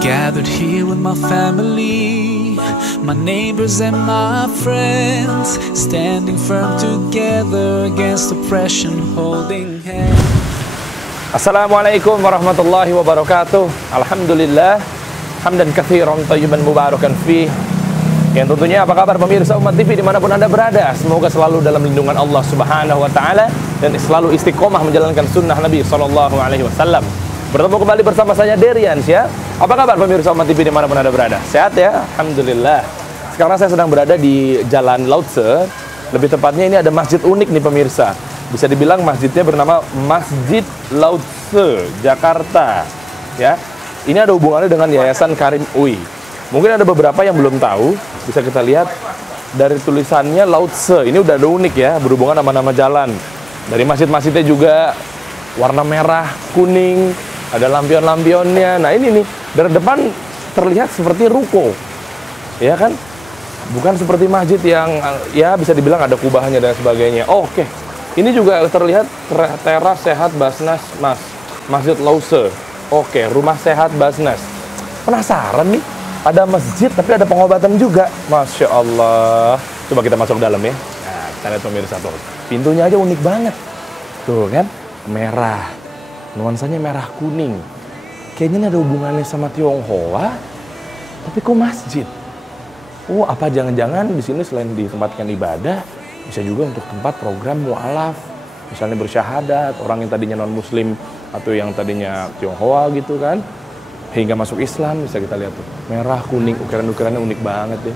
Gathered here with my family, my neighbors and my friends, standing firm together against oppression, holding hands. Assalamualaikum warahmatullahi wabarakatuh. Alhamdulillah, hamdan katsiran thayyiban mubarakan fih. Yang tentunya apa kabar pemirsa Umat TV dimanapun Anda berada? Semoga selalu dalam lindungan Allah Subhanahu wa Ta'ala dan selalu istiqomah menjalankan sunnah Nabi SAW. Bertemu kembali bersama saya Derians ya. Apa kabar pemirsa Umat TV dimanapun Anda berada? Sehat ya? Alhamdulillah. Sekarang saya sedang berada di Jalan Lautse. Lebih tepatnya ini ada masjid unik nih pemirsa. Bisa dibilang masjidnya bernama Masjid Lautse, Jakarta. Ya. Ini ada hubungannya dengan Yayasan Karim UI. Mungkin ada beberapa yang belum tahu. Bisa kita lihat dari tulisannya Lautse. Ini udah ada unik ya, berhubungan sama nama jalan. Dari masjid-masjidnya juga warna merah, kuning, ada lampion-lampionnya. Nah ini nih, dari depan terlihat seperti ruko, ya kan? Bukan seperti masjid yang ya bisa dibilang ada kubahnya dan sebagainya. Oh, oke. Ini juga terlihat teras sehat Basnas Mas, Masjid Lautse. Oke, rumah sehat Basnas. Penasaran nih, ada masjid tapi ada pengobatan juga. Masya Allah. Coba kita masuk dalam ya. Nah, kita lihat pemirsa tuh. Pintunya aja unik banget. Tuh kan, merah. Nuansanya merah kuning. Kayaknya ini ada hubungannya sama Tionghoa. Tapi kok masjid? Oh, apa jangan-jangan di sini selain ditempatkan ibadah, bisa juga untuk tempat program mu'alaf. Misalnya bersyahadat, orang yang tadinya non-muslim atau yang tadinya Tionghoa gitu kan, hingga masuk Islam. Bisa kita lihat tuh, merah kuning, ukiran-ukirannya unik banget ya.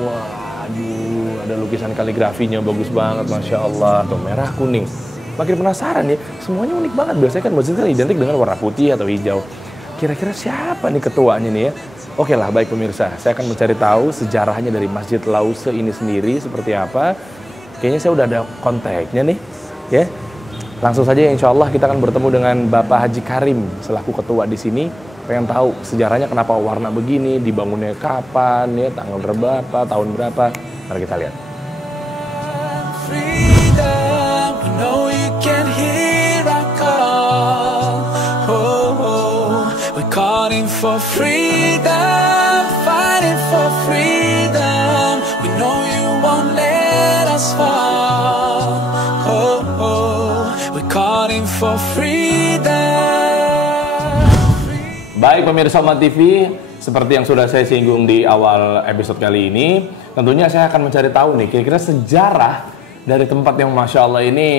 Waduh, ada lukisan kaligrafinya bagus banget, Masya Allah. Tuh, merah kuning. Makin penasaran ya, semuanya unik banget. Biasanya kan masjid kan identik dengan warna putih atau hijau. Kira-kira siapa nih ketuanya nih ya? Oke lah, baik pemirsa, saya akan mencari tahu sejarahnya dari Masjid Lautse ini sendiri seperti apa. Kayaknya saya udah ada kontaknya nih, ya. Langsung saja insya Allah kita akan bertemu dengan Bapak Haji Karim selaku ketua di sini. Pengen tahu sejarahnya kenapa warna begini, dibangunnya kapan, ya, tanggal berapa, tahun berapa. Mari kita lihat. Calling for freedom, fighting for freedom. We know you won't let us fall. Oh, oh. We're calling for freedom. Baik pemirsa Umat TV, seperti yang sudah saya singgung di awal episode kali ini, tentunya saya akan mencari tahu nih kira-kira sejarah dari tempat yang Masya Allah ini.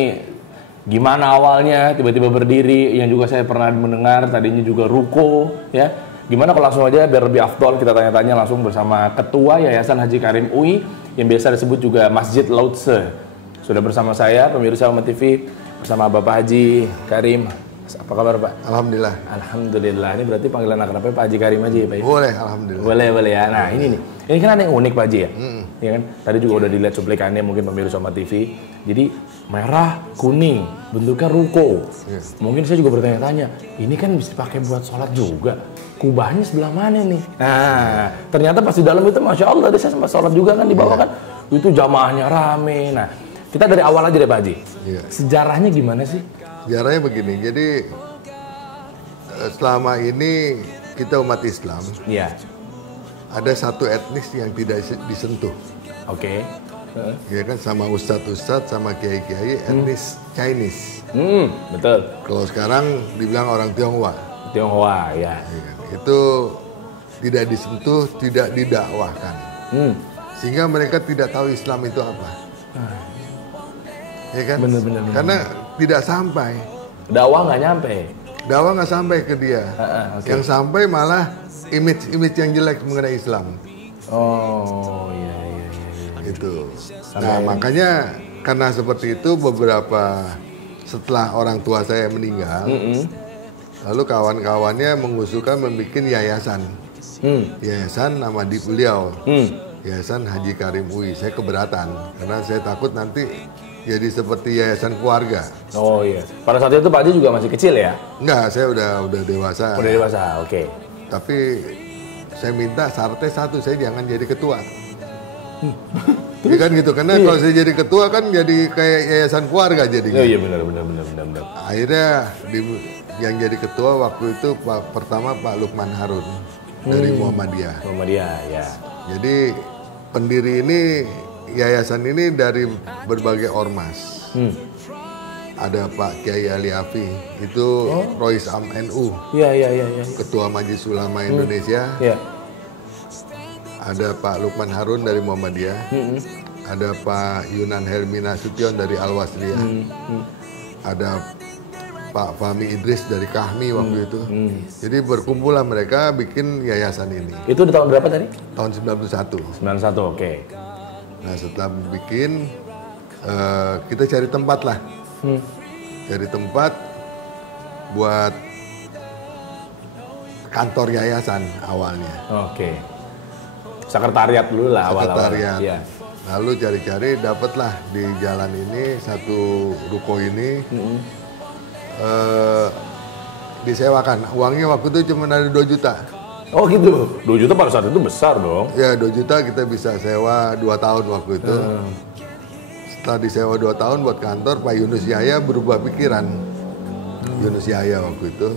Gimana awalnya tiba-tiba berdiri, yang juga saya pernah mendengar tadinya juga ruko ya. Gimana kalau langsung aja biar lebih afdol kita tanya-tanya langsung bersama Ketua Yayasan Haji Karim UI yang biasa disebut juga Masjid Lautse. Sudah bersama saya pemirsa Umat TV bersama Bapak Haji Karim. Apa kabar Pak? Alhamdulillah. Alhamdulillah. Ini berarti panggilan akrabnya Pak Haji Karim aja ya Pak? Boleh, alhamdulillah. Boleh ya. Nah ini nih, ini kan ada yang unik Pak Haji ya? Ya kan? Tadi juga udah dilihat cuplikannya mungkin pemirsa Umat TV. Jadi merah, kuning, bentuknya ruko. Mungkin saya juga bertanya-tanya, ini kan bisa dipakai buat sholat juga. Kubahnya sebelah mana nih? Nah, ternyata pas di dalam itu Masya Allah, tadi saya sempat sholat juga kan di bawah kan. Itu jamaahnya rame. Nah, kita dari awal aja deh Pak Haji. Sejarahnya gimana sih? Sejarahnya begini, jadi selama ini kita umat Islam, ada satu etnis yang tidak disentuh. Oke. Ya kan, sama ustadz-ustadz, sama kiai-kiai, etnis Chinese. Betul. Kalau sekarang dibilang orang Tionghoa. Tionghoa, ya. Ya kan? Itu tidak disentuh, tidak didakwahkan. Sehingga mereka tidak tahu Islam itu apa. Ya kan? Bener. Karena tidak sampai. Dakwah nggak nyampe. Dakwah nggak sampai ke dia. Okay. Yang sampai malah image yang jelek mengenai Islam. Oh, iya. Itu. Nah, makanya karena seperti itu beberapa setelah orang tua saya meninggal, lalu kawan-kawannya mengusulkan membuat yayasan. Yayasan nama di beliau, Yayasan Haji Karim UI. Saya keberatan karena saya takut nanti jadi seperti yayasan keluarga. Oh iya. Pada saat itu Pak Haji juga masih kecil ya? Enggak, saya udah dewasa. Udah dewasa, oke. Tapi saya minta syaratnya satu, saya jangan jadi ketua. Ya kan gitu, karena kalau saya jadi ketua kan jadi kayak yayasan keluarga jadi. Oh iya benar. Akhirnya yang jadi ketua waktu itu pertama Pak Lukman Harun dari Muhammadiyah. Muhammadiyah, ya. Jadi pendiri ini yayasan ini dari berbagai ormas. Ada Pak Kiai Ali Afi, itu Rois Am NU. Iya. Ketua Majelis Ulama Indonesia. Iya. Ada Pak Lukman Harun dari Muhammadiyah. Ada Pak Yunan Hermina Sution dari Al-Wasliyah. Ada Pak Fahmi Idris dari Kahmi waktu itu. Jadi berkumpullah mereka bikin yayasan ini. Itu di tahun berapa tadi? Tahun 91. 91, oke. Nah setelah bikin, kita cari tempat lah. Cari tempat buat kantor yayasan awalnya. Oke. Sekretariat dulu lah awal-awal. Sekretariat. Ya. Lalu cari-cari dapatlah di jalan ini satu ruko ini. Disewakan. Uangnya waktu itu cuma ada 2 juta. Oh gitu. 2 juta pada saat itu besar dong. Ya 2 juta kita bisa sewa 2 tahun waktu itu. Setelah disewa 2 tahun buat kantor, Pak Yunus Yahya berubah pikiran. Yunus Yahya waktu itu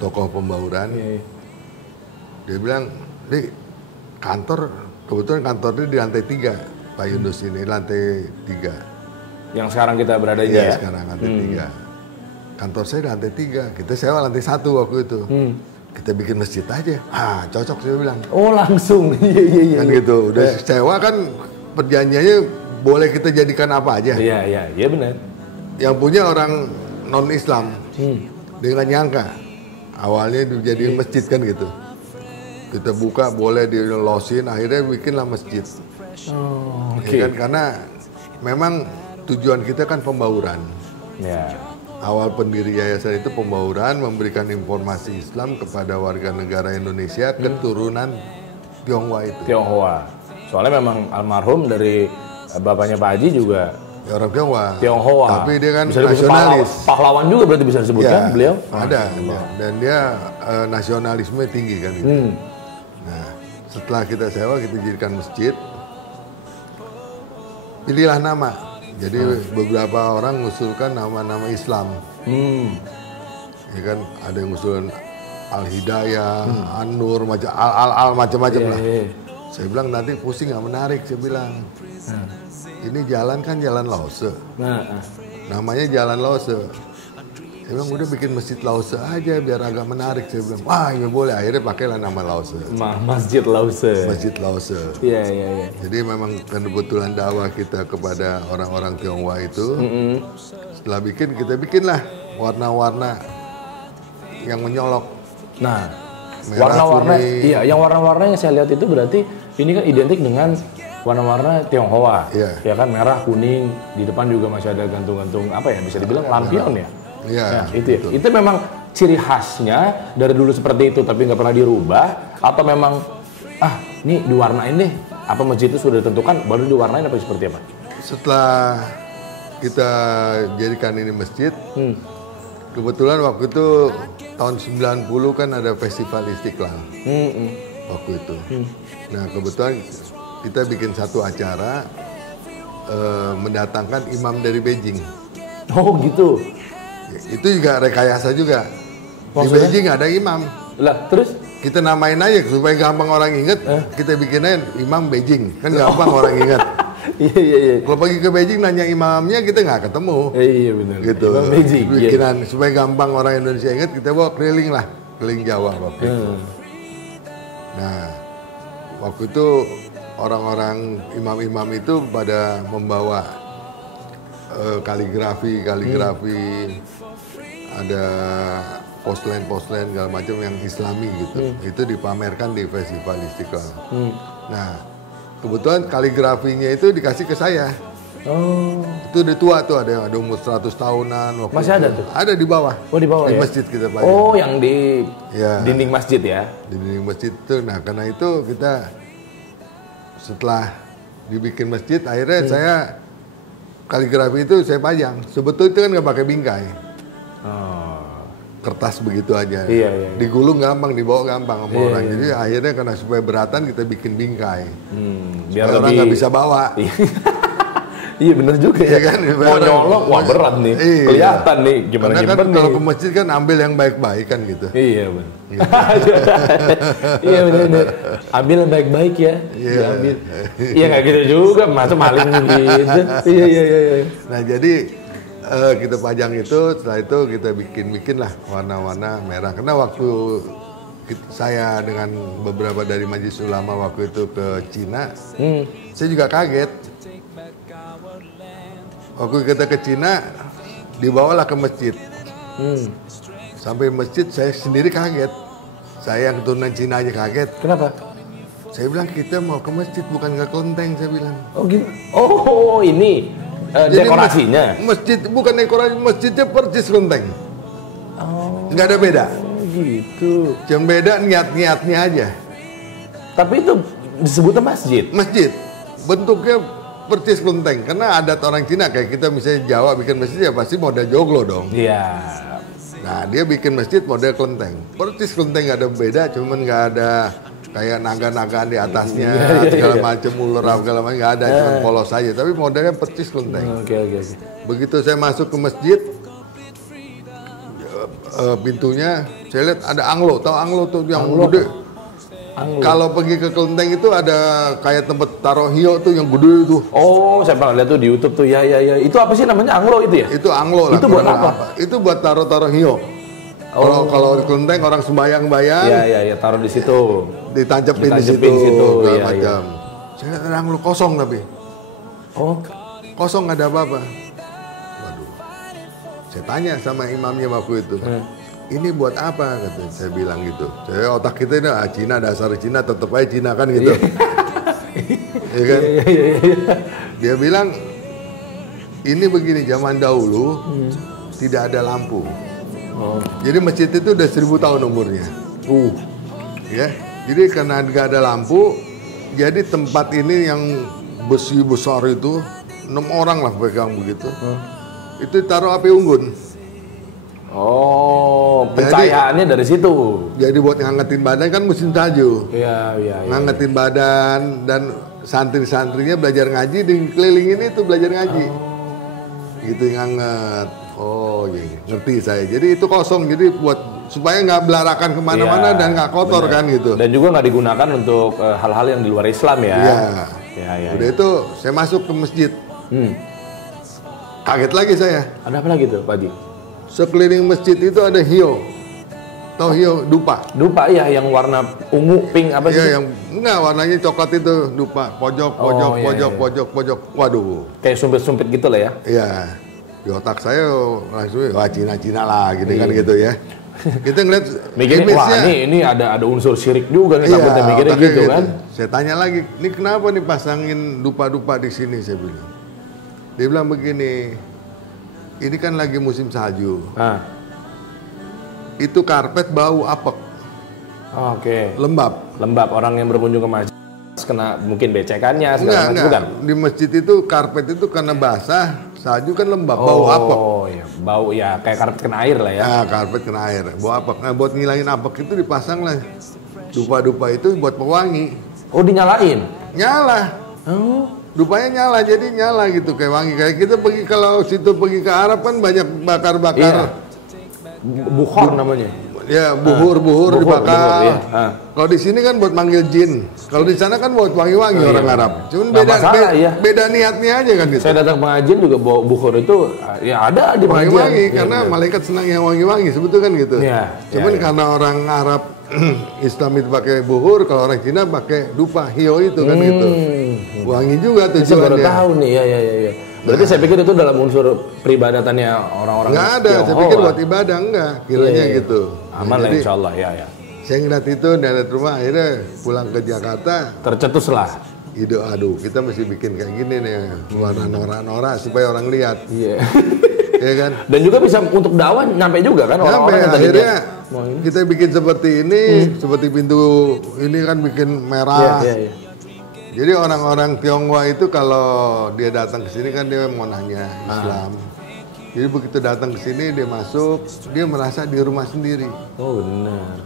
tokoh pembauran. Dia bilang, "Di kantor, kebetulan kantornya di lantai 3. Pak Yunus ini lantai 3. Yang sekarang kita berada di ya? Sekarang lantai 3. Kantor saya di lantai 3, kita sewa lantai 1 waktu itu. Kita bikin masjid aja. Cocok saya bilang. Oh langsung, iya. Kan gitu, udah sewa kan perjanjiannya boleh kita jadikan apa aja. Iya benar. Yang punya orang non Islam, dengan nyangka awalnya dijadiin masjid kan gitu. Kita buka boleh dilosin, akhirnya bikinlah masjid. Oke. Ya kan, karena memang tujuan kita kan pembauran. Ya. Awal pendiri yayasan itu pembauran, memberikan informasi Islam kepada warga negara Indonesia keturunan Tionghoa itu. Tionghoa. Soalnya memang almarhum dari bapaknya Pak Haji juga ya, orang Tionghoa. Tapi dia kan bisa nasionalis. Pahlawan juga berarti bisa disebutkan ya, beliau. Ada. Dan dia nasionalisme tinggi kan gitu. Nah, setelah kita sewa, kita jadikan masjid. Pilihlah nama. Jadi beberapa orang mengusulkan nama-nama Islam. Ya kan, ada yang mengusulkan Al-Hidayah, An-Nur, macam-macam lah. Saya bilang nanti pusing nggak menarik, saya bilang. Ini jalan kan jalan Lause. Namanya Jalan Lause. Saya bilang udah bikin masjid Lause aja biar agak menarik. Saya bilang, wah ya boleh. Akhirnya pakailah nama Lause. Masjid Lause. Masjid Lause. Iya. Jadi memang kebetulan dakwah kita kepada orang-orang Tionghoa itu. Setelah kita bikinlah warna-warna yang menyolok. Nah, merah, warna-warna, kuning. iya, yang warna-warna yang saya lihat itu berarti ini kan identik dengan warna-warna Tionghoa. Iya. Ya kan, merah, kuning, di depan juga masih ada gantung-gantung apa ya, bisa dibilang lampion ya. Iya. Nah, itu ya. Itu memang ciri khasnya dari dulu seperti itu tapi nggak pernah dirubah, atau memang ini diwarnain deh, apa masjid itu sudah ditentukan baru diwarnain apa seperti apa? Setelah kita jadikan ini masjid, kebetulan waktu itu tahun 90 kan ada festival Istiqlal. Waktu itu. Nah, kebetulan kita bikin satu acara mendatangkan imam dari Beijing. Oh gitu. Itu juga rekayasa juga. Di Maksudnya? Beijing ada imam. Lah terus? Kita namain aja supaya gampang orang inget. Kita bikin aja imam Beijing. Kan gampang orang inget. Iya. Kalau pergi ke Beijing nanya imamnya kita nggak ketemu. Iya benar. Gitu. Imam Beijing. Bikinan supaya gampang orang Indonesia inget, kita bawa keliling lah, keliling Jawa waktu itu. Nah, waktu itu orang-orang imam-imam itu pada membawa kaligrafi, ada poslen segala macam yang Islami gitu. Itu dipamerkan di Festival Istiqlal. Nah, kebetulan kaligrafinya itu dikasih ke saya. Oh. Itu udah tua tuh, ada yang ada umur 100 tahunan. Masih ada tuh? Ada di bawah. Oh di bawah di ya? masjid kita pajang. Oh yang di Ya. dinding masjid ya? Di dinding masjid itu. Nah karena itu kita setelah dibikin masjid, akhirnya saya kaligrafi itu saya pajang. Sebetulnya itu kan nggak pakai bingkai. Oh. Kertas begitu aja. Iya. Digulung gampang, dibawa gampang sama orang. Jadi akhirnya karena supaya beratan kita bikin bingkai. Biar supaya orang lebih nggak bisa bawa. Iya bener juga ya. Iya kan? Mau nyolok, wah berat nih. Iya. Kelihatan nih gimana Karena kan nyimpen nih. kalau ke masjid kan ambil yang baik-baik kan gitu. Iya benar. Iya benar. Ambil yang baik-baik ya. Iya. Diambil. Iya nggak gitu juga, masa maling gitu. Iya. Nah jadi kita pajang itu, setelah itu kita bikin lah warna-warna merah. Karena waktu saya dengan beberapa dari Majelis Ulama waktu itu ke Cina, saya juga kaget. Waktu kita ke Cina, dibawalah ke masjid. Sampai masjid saya sendiri kaget. Saya yang keturunan Cina aja kaget. Kenapa? Saya bilang kita mau ke masjid bukan ke kelenteng, saya bilang. Oh gitu. Oh ini Jadi dekorasinya. Masjid bukan dekorasi, masjidnya persis kelenteng. Oh. Nggak ada beda. Gitu. Cuma beda niat-niatnya aja. Tapi itu disebutnya masjid. Masjid bentuknya persis kelenteng. Karena adat orang Cina kayak kita misalnya Jawa bikin masjid ya pasti model joglo dong. Iya. Nah dia bikin masjid model kelenteng. Persis kelenteng nggak ada beda, cuman nggak ada kayak naga-nagaan di atasnya segala macam ular segala macam nggak ada, cuma polos aja. Tapi modelnya persis kelenteng. Oke. Begitu saya masuk ke masjid, pintunya saya lihat ada anglo. Tahu anglo tuh yang gede. Kalau pergi ke kelenteng itu ada kayak tempat taruh hiyo tuh yang gede itu. Oh, saya pernah lihat tuh di YouTube tuh. Ya. Itu apa sih namanya anglo itu ya? Itu anglo lah. Itu buat apa? Itu buat taruh hiyo. Kalau di kelenteng orang sembayang-bayang. Iya, taruh di situ. Ditancapin di situ. Segala macam. Saya lihat ada anglo kosong tapi. Oh, kosong nggak ada apa-apa. Waduh. Saya tanya sama imamnya waktu itu. Ini buat apa? Kata saya bilang gitu. Saya otak kita ini Cina, dasar Cina, tetap aja Cina kan gitu. Iya kan? Dia bilang ini begini, zaman dahulu tidak ada lampu. Jadi masjid itu udah 1000 tahun umurnya. Ya. Jadi karena nggak ada lampu, jadi tempat ini yang besi besar itu 6 orang lah pegang begitu. Itu taruh api unggun. Oh, pencahayaannya dari situ. Jadi buat ngangetin badan kan mesin salju. Iya. Ngangetin badan dan santri-santrinya belajar ngaji di keliling ini tuh belajar ngaji. Gitu nganget. Oh iya, ngerti saya. Jadi itu kosong, jadi buat supaya nggak belarakan kemana-mana dan nggak kotor kan gitu. Dan juga nggak digunakan untuk hal-hal yang di luar Islam ya. Iya. Udah itu saya masuk ke masjid. Kaget lagi saya. Ada apa lagi tuh, Pak Haji? Sekeliling masjid itu ada hiyo. Tahu hiyo? Dupa. Dupa ya, yang warna ungu, pink apa sih? Iya, yang enggak warnanya coklat itu, dupa. Pojok. Waduh. Kayak sumpit-sumpit gitu lah ya. Iya. Di otak saya langsung wah Cina lah gitu kan gitu ya. Kita ngeliat mikirnya wah ini ada unsur syirik juga nih, takutnya mikirnya gitu kan. Saya tanya lagi, ini kenapa nih pasangin dupa-dupa di sini, saya bilang. Dia bilang begini, ini kan lagi musim salju. Itu karpet bau apek. Oke. Lembab. Orang yang berkunjung ke masjid kena mungkin becekannya segala macam kan. Di masjid itu karpet itu karena basah, salju kan lembab, bau apek. Oh iya, bau ya kayak karpet kena air lah ya. Nah, karpet kena air, bau apek. Nah, buat ngilangin apek itu dipasang lah dupa-dupa itu buat pewangi. Oh, dinyalain? Nyala. Oh. Dupanya nyala, jadi nyala gitu kayak wangi. Kayak kita pergi ke Arab kan banyak bakar-bakar. Iya. Bukhor namanya. Ya, buhur dibakar. Iya. Kalau di sini kan buat manggil jin. Kalau di sana kan buat wangi-wangi orang Arab. Cuman beda niatnya aja kan gitu. Saya datang pengajian juga bawa bukhur itu ya ada di pengajian. Wangi-wangi karena malaikat senang yang wangi-wangi sebetulnya kan gitu. Iya. Cuman karena orang Arab Islam itu pakai buhur, kalau orang Cina pakai dupa hiyo itu kan gitu. Wangi juga tujuannya. Saya baru tahu nih, ya. Berarti saya pikir itu dalam unsur peribadatannya orang-orang nggak ada, saya pikir buat ibadah, enggak. Kiranya gitu. Aman lah insya Allah, ya. Saya ngeliat itu, dari rumah akhirnya pulang ke Jakarta. Tercetus lah. ide, aduh kita mesti bikin kayak gini nih, warna norak-norak supaya orang lihat. Iya. Ya kan? Dan juga bisa untuk dakwah nyampe juga kan orang-orang yang akhirnya kita bikin seperti ini, seperti pintu ini kan bikin merah. Iya. Jadi orang-orang Tionghoa itu kalau dia datang ke sini kan dia mau nanya Islam. Jadi begitu datang ke sini dia masuk, dia merasa di rumah sendiri. Oh benar.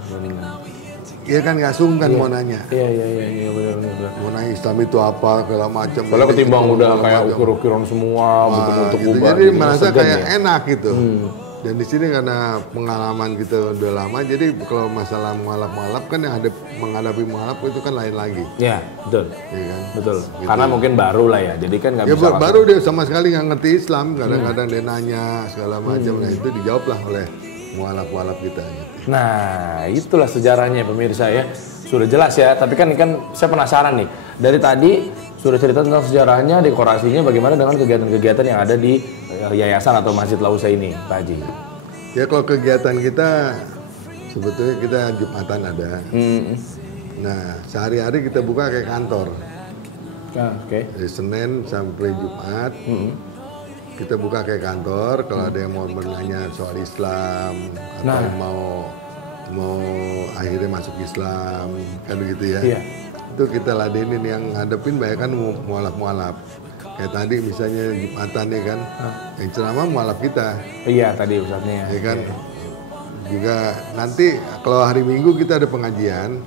Iya kan nggak sungkan mau nanya. Iya benar. Mau nanya Islam itu apa, segala macam. Soalnya ketimbang udah kayak ukir-ukiran semua, bentuk-bentuk gitu. ubah. Jadi merasa kayak ya? enak gitu. Dan di sini karena pengalaman kita udah lama, jadi kalau masalah mualaf kan yang ada menghadapi mualaf itu kan lain lagi. Iya, betul. Iya kan? Betul. Gitu. Karena mungkin baru lah ya, jadi kan nggak ya, bisa. Baru dia sama sekali nggak ngerti Islam, kadang-kadang dia nanya segala macam, nah itu dijawablah oleh mualaf kita. Gitu. Nah, itulah sejarahnya pemirsa ya. Sudah jelas ya, tapi kan saya penasaran nih. Dari tadi sudah cerita tentang sejarahnya, dekorasinya, bagaimana dengan kegiatan-kegiatan yang ada di yayasan atau Masjid Lausa ini, Pak Haji? Ya kalau kegiatan kita sebetulnya kita Jumatan ada. Nah sehari-hari kita buka kayak kantor. Oke. Dari Senin sampai Jumat kita buka kayak kantor. Kalau ada yang mau bertanya soal Islam atau mau akhirnya masuk Islam kan begitu ya. Iya. Itu kita ladenin, yang ngadepin banyak kan mualaf-mualaf. Kayak tadi misalnya Jumatan nih kan, yang ceramah mualaf kita. Iya tadi Ustadznya. Ya kan. Juga nanti kalau hari Minggu kita ada pengajian.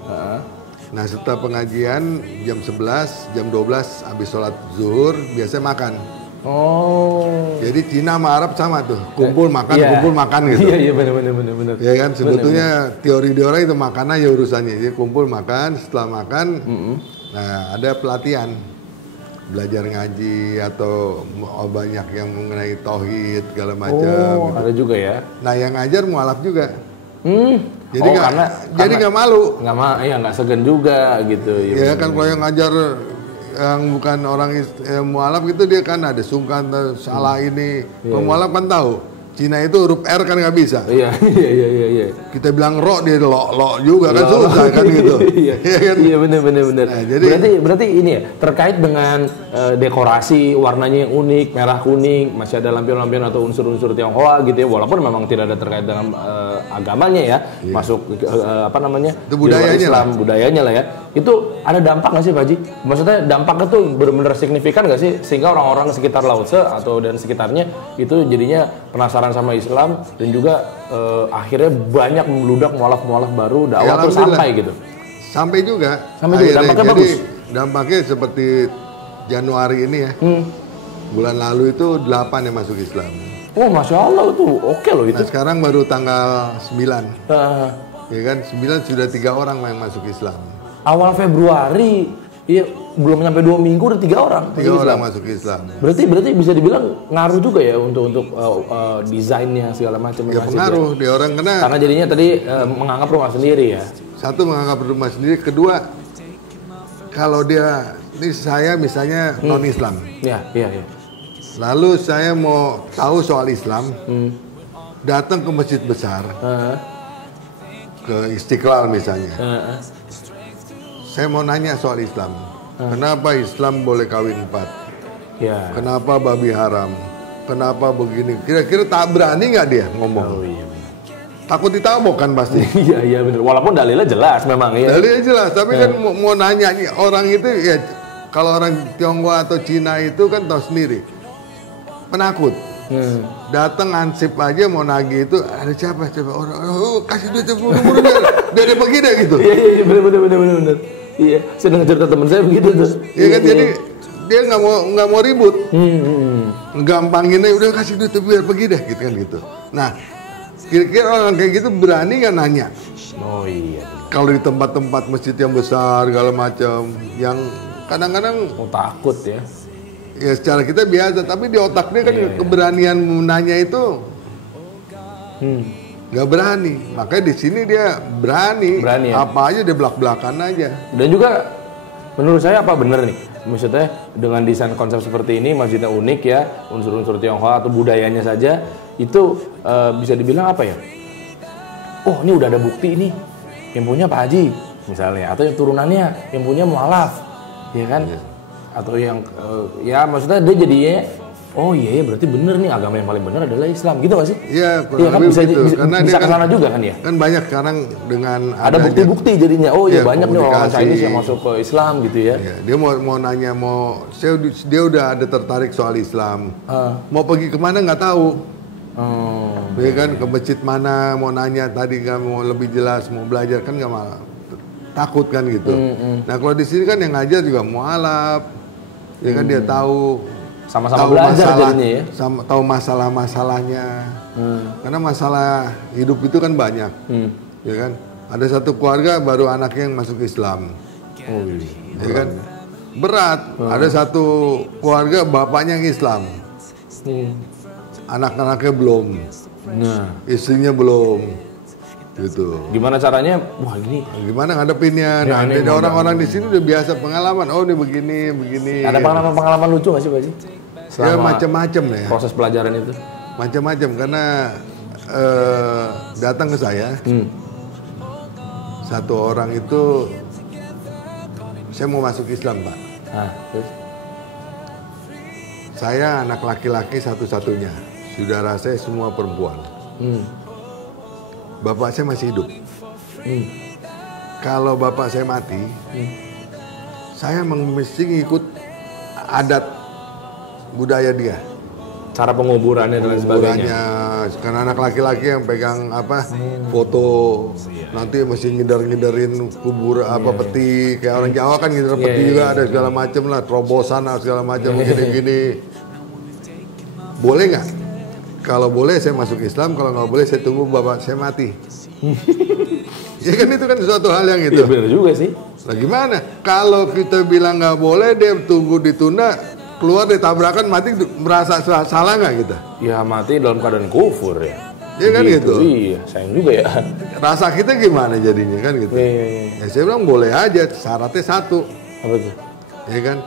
Nah setelah pengajian jam 11, jam 12 habis sholat zuhur biasanya makan. Oh. Jadi Cina sama Arab sama tuh, kumpul makan gitu. Iya benar. Ya kan sebetulnya teori orang itu makan aja urusannya. Jadi kumpul makan, setelah makan, nah ada pelatihan. Belajar ngaji atau banyak yang mengenai tauhid segala macam. Oh, gitu. Ada juga ya. Nah, yang ngajar mualaf juga. Jadi nggak malu. Nggak segan juga gitu. Ya kan kalau yang ngajar yang bukan orang mualaf gitu dia kan ada sungkan salah ini. Kalau mualaf kan tahu. Cina itu huruf R kan nggak bisa. Iya. Kita bilang ro dia lo juga kan susah kan gitu. Iya benar. Nah, jadi berarti ini ya terkait dengan dekorasi warnanya yang unik, merah kuning, masih ada lampion-lampion atau unsur-unsur Tionghoa gitu ya, walaupun memang tidak ada terkait dengan agamanya ya, masuk itu budayanya Islam, budayanya lah ya. Itu ada dampak nggak sih Pak Haji? Maksudnya dampaknya tuh benar-benar signifikan nggak sih sehingga orang-orang sekitar Lausa atau dan sekitarnya itu jadinya penasaran sama Islam dan juga akhirnya banyak meludak mualaf-mualaf baru dakwah tuh sampai gitu. Sampai juga. Dampaknya bagus. Dampaknya seperti Januari ini ya. Bulan lalu itu 8 yang masuk Islam. Oh, Masya Allah itu oke loh itu. Nah, sekarang baru tanggal 9. Ya kan 9 sudah 3 orang yang masuk Islam. Awal Februari, iya belum sampai 2 minggu udah 3 orang. 3 orang masuk Islam. Berarti bisa dibilang ngaruh juga ya untuk desainnya segala macam. Ya pengaruh dia orang karena jadinya tadi menganggap rumah sendiri ya. Satu menganggap rumah sendiri, kedua kalau dia ini saya misalnya non Islam. Iya. Lalu saya mau tahu soal Islam, datang ke masjid besar, ke Istiqlal misalnya. Saya mau nanya soal Islam. Kenapa Islam boleh kawin 4? Ya. Kenapa babi haram? Kenapa begini? Kira-kira tak berani nggak dia ngomong? Oh iya. Takut ditabok kan pasti. Iya benar. Walaupun dalilnya jelas memang ya. Dalilnya jelas, tapi kan mau nanya orang itu ya kalau orang Tionghoa atau Cina itu kan tahu sendiri. Penakut. Datang ansip aja mau nagih itu ada siapa orang kasih duit buru-buru dia pergi deh gitu. Iya benar. Iya, saya dengar cerita teman saya begitu tuh. Iya kan jadi dia nggak mau ribut. Gampanginnya udah kasih duit biar pergi deh gitu kan gitu. Nah, kira-kira orang kayak gitu berani nggak nanya? Oh iya. Kalau di tempat-tempat masjid yang besar segala macam yang kadang-kadang takut ya. Ya secara kita biasa, tapi di otaknya kan keberanian menanya itu nggak berani. Makanya di sini dia berani ya? Apa aja dia belak-belakan aja. Dan juga menurut saya apa bener nih? Maksudnya dengan desain konsep seperti ini masjidnya unik ya, unsur-unsur Tionghoa atau budayanya saja itu bisa dibilang apa ya? Oh ini udah ada bukti ini yang punya Pak Haji misalnya, atau yang turunannya yang punya mualaf, ya kan? atau yang ya maksudnya dia jadinya oh iya ya berarti bener nih agama yang paling benar adalah Islam gitu nggak sih? Iya, iya kan bisa gitu. Karena bisa dia kesana juga kan ya? Kan banyak sekarang dengan ada bukti-bukti jadinya oh iya banyak nih orang komunikasi. Chinese yang masuk ke Islam gitu ya. Iya, dia mau nanya dia udah ada tertarik soal Islam. Mau pergi kemana nggak tahu. Ya kan ke masjid mana mau nanya tadi nggak mau lebih jelas mau belajar kan nggak malah takut kan gitu. Nah kalau di sini kan yang ngajar juga mualaf, ya kan dia tahu sama-sama belajar jadinya ya. Tahu masalah-masalahnya. Karena masalah hidup itu kan banyak. Ya kan? Ada satu keluarga baru anaknya yang masuk Islam. Oh, iya. Ya kan? Berat. Ada satu keluarga bapaknya yang Islam. Anak-anaknya belum. Nah, istrinya belum. Gitu. Gimana caranya? Wah, ini gimana ngadepinnya? Nah, ada orang-orang di sini udah biasa pengalaman. Oh, ini begini. Ada pengalaman lucu nggak sih, Pak Haji? Ya macam-macam ya. Proses pelajaran itu. Macam-macam karena datang ke saya. Satu orang itu saya mau masuk Islam, Pak. Terus? Saya anak laki-laki satu-satunya. Saudara saya semua perempuan. Bapak saya masih hidup. Kalau bapak saya mati, saya mesti ikut adat budaya dia. Cara penguburannya dan sebagainya. Karena anak laki-laki yang pegang foto, nanti mesti ngider-ngiderin kubur peti. Kayak orang Jawa kan ngider peti juga ada segala macam lah, terobosan segala macam gini-gini. Boleh nggak? Kalau boleh saya masuk Islam, kalau nggak boleh saya tunggu bapak saya mati. Ya kan itu kan suatu hal yang itu. Iya benar juga sih. Nah gimana? Kalau kita bilang nggak boleh, dia tunggu ditunda, keluar ditabrakan mati, merasa salah nggak kita? Ya mati dalam keadaan kufur ya. Iya kan gitu. Iya, sayang juga ya. Rasa kita gimana jadinya kan gitu. Ya saya bilang boleh aja, syaratnya satu. Apa tuh? Ya kan?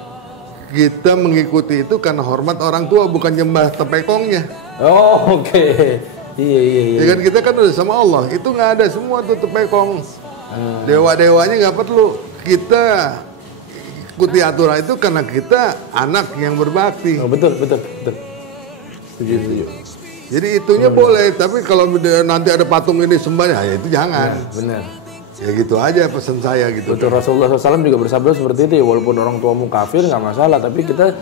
Kita mengikuti itu karena hormat orang tua, bukan nyembah tepekongnya. Oh oke. Iya. Ya kan kita kan udah sama Allah, itu nggak ada semua tuh tepekong. Dewa-dewanya nggak perlu. Kita ikuti aturan itu karena kita anak yang berbakti. Oh, betul. Setuju. Jadi itunya boleh, tapi kalau nanti ada patung ini sembah ya itu jangan. Ya, benar. Ya gitu aja pesan saya gitu. Betul, Rasulullah SAW juga bersabda seperti itu ya, walaupun orang tuamu kafir nggak masalah, tapi kita